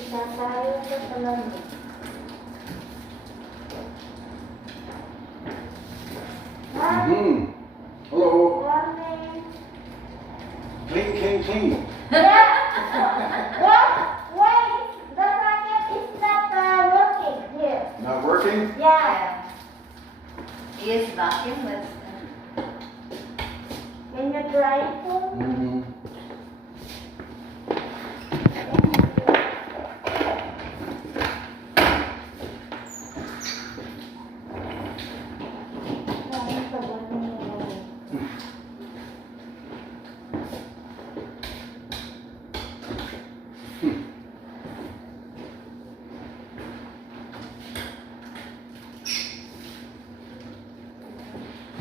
Isasayo sa salamin. Hello. Morning. Clean, clean, clean. Yeah. What? Why the socket is not working here? Not working? Yeah. Yes, vacuum was. Can you try it? Mm-hmm.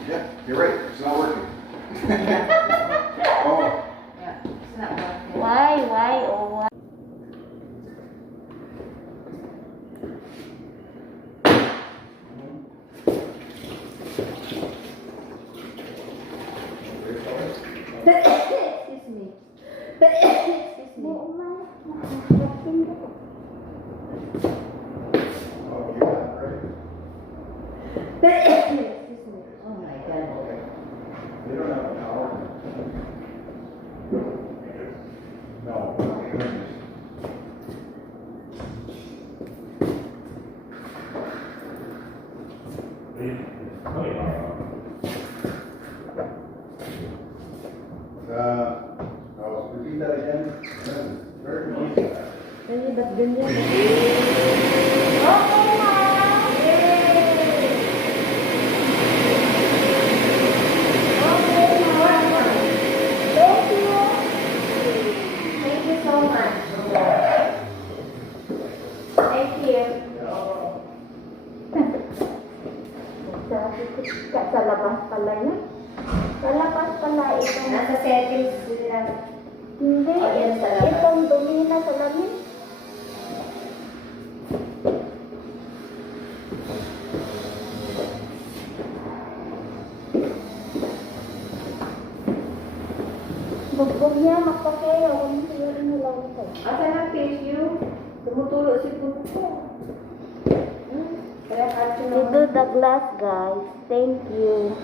Yeah, you're right. It's not working. Oh. Yeah, it's not working. Why? Oh, why? Excuse me. Excuse me. Oh, you got it right. Excuse me. Oh my God. Okay. They don't have a power. No. Repeat that again. Very easy. Kasi ba't ganyan? Okay na! Okay na! Thank you! Thank you so much. Thank you. Sa labas pala yan. Sa labas pala ito. Nasa settings sila. Hindi, Ayan, sa labas. itong dumi na sa lamin. Bugbog niya, magpakayo. Kung siya rin nila ito. Asan ang tissue? Tumutulo si Pupo. Kaya To do the glass, guys. Thank you.